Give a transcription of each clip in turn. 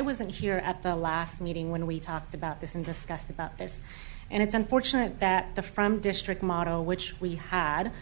I wasn't here at the last meeting when we talked about this and discussed about this. And it's unfortunate that the from district model, which we had,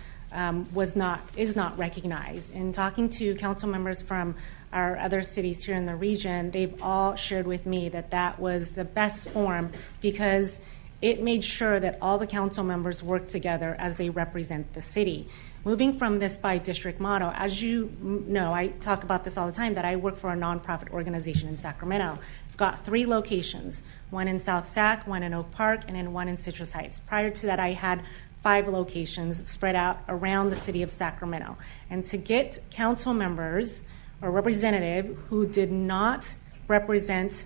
is not recognized. In talking to council members from our other cities here in the region, they've all shared with me that that was the best form because it made sure that all the council members work together as they represent the city. Moving from this by district model, as you know, I talk about this all the time, that I work for a nonprofit organization in Sacramento. I've got 3 locations, one in South Sac, one in Oak Park, and then one in Citrus Heights. Prior to that, I had 5 locations spread out around the city of Sacramento. And to get council members or representative who did not represent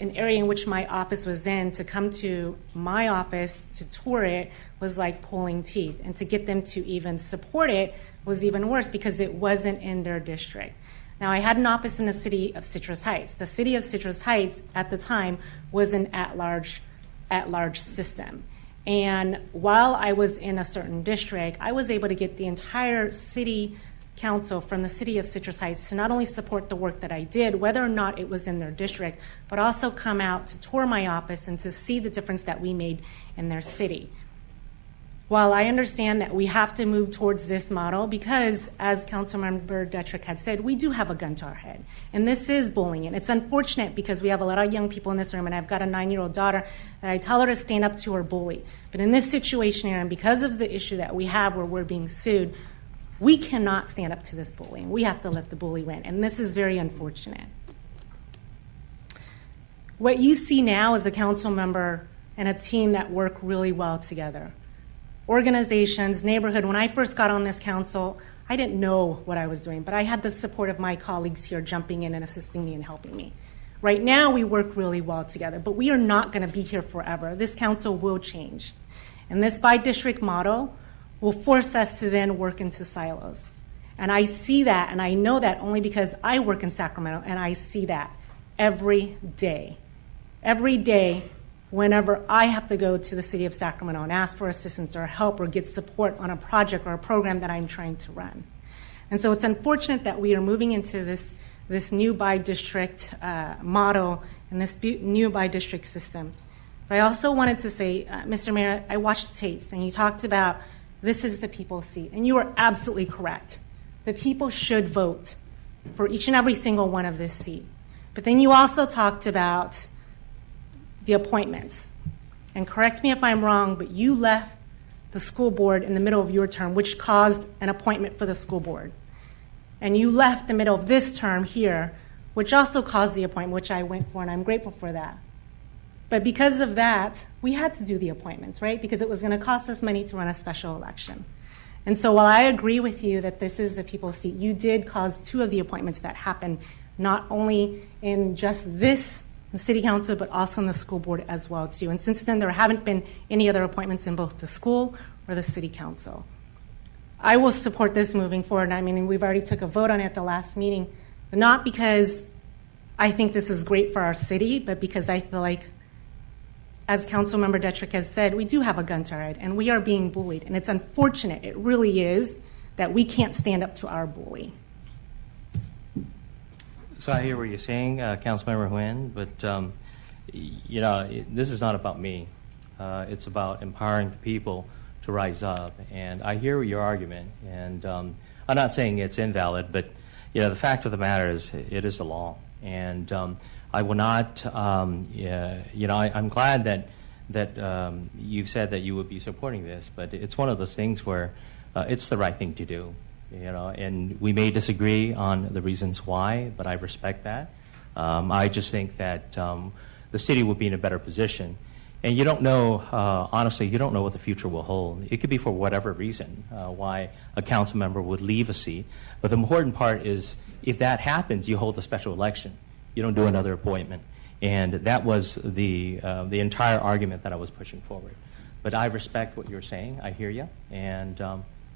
an area in which my office was in to come to my office to tour it was like pulling teeth. And to get them to even support it was even worse because it wasn't in their district. Now, I had an office in the city of Citrus Heights. The city of Citrus Heights at the time was an at-large system. And while I was in a certain district, I was able to get the entire city council from the city of Citrus Heights to not only support the work that I did, whether or not it was in their district, but also come out to tour my office and to see the difference that we made in their city. While I understand that we have to move towards this model because, as Councilmember Detrick had said, we do have a gun to our head. And this is bullying. And it's unfortunate because we have a lot of young people in this room, and I've got a 9-year-old daughter that I tell her to stand up to her bully. But in this situation here, and because of the issue that we have where we're being sued, we cannot stand up to this bullying. We have to let the bully win. And this is very unfortunate. What you see now is a council member and a team that work really well together. Organizations, neighborhood. When I first got on this council, I didn't know what I was doing, but I had the support of my colleagues here jumping in and assisting me and helping me. Right now, we work really well together, but we are not going to be here forever. This council will change. And this by-district model will force us to then work into silos. And I see that, and I know that only because I work in Sacramento, and I see that every day. Every day, whenever I have to go to the city of Sacramento and ask for assistance or help or get support on a project or a program that I'm trying to run. And so it's unfortunate that we are moving into this new by-district model and this new by-district system. But I also wanted to say, Mr. Mayor, I watched the tapes, and you talked about this is the people's seat. And you are absolutely correct. The people should vote for each and every single one of this seat. But then you also talked about the appointments. And correct me if I'm wrong, but you left the school board in the middle of your term, which caused an appointment for the school board. And you left the middle of this term here, which also caused the appointment, which I went for, and I'm grateful for that. But because of that, we had to do the appointments, right? Because it was going to cost us money to run a special election. And so while I agree with you that this is the people's seat, you did cause 2 of the appointments that happened, not only in just this the city council, but also in the school board as well, too. And since then, there haven't been any other appointments in both the school or the city council. I will support this moving forward. I mean, we've already took a vote on it at the last meeting, but not because I think this is great for our city, but because I feel like, as Councilmember Detrick has said, we do have a gun to our head, and we are being bullied. And it's unfortunate, it really is, that we can't stand up to our bully. So I hear what you're saying, Councilmember Nguyen, but you know, this is not about me. It's about empowering the people to rise up. And I hear your argument, and I'm not saying it's invalid, but you know, the fact of the matter is, it is the law. And I will not. You know, I'm glad that you've said that you would be supporting this, but it's one of those things where it's the right thing to do. You know, and we may disagree on the reasons why, but I respect that. I just think that the city will be in a better position. And you don't know, honestly, you don't know what the future will hold. It could be for whatever reason why a council member would leave a seat. But the important part is, if that happens, you hold a special election. You don't do another appointment. And that was the entire argument that I was pushing forward. But I respect what you're saying. I hear you. And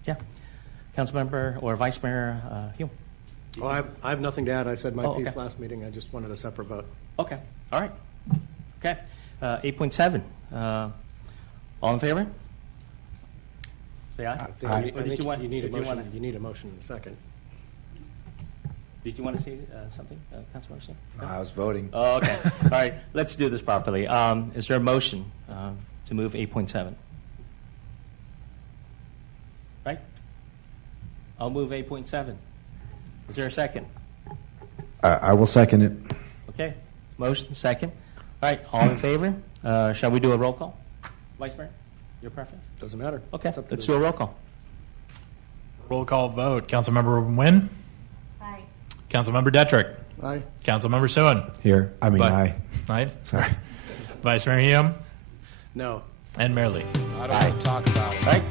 yeah. Councilmember or Vice Mayor Hume. Oh, I have nothing to add. I said my piece last meeting. I just wanted a separate vote. Okay. All right. Okay. 8.7. All in favor? Say aye. I think you need a motion. You need a motion in a second. Did you want to say something, Councilmember Suen? No? I was voting. Oh, okay. All right, let's do this properly. Is there a motion to move 8.7? Right? I'll move 8.7. Is there a second? I will second it. Okay, motion, second. All right, all in favor? Shall we do a roll call? Vice Mayor, your preference? Doesn't matter. Okay, It's up to let's the- do a roll call. Roll call vote. Councilmember Nguyen. Aye. Councilmember Detrick. Aye. Councilmember Suen. Here. I mean, But- aye. Aye. Sorry. Vice Mayor Hume. No. And Mayor Lee. I don't want to talk about it. All right,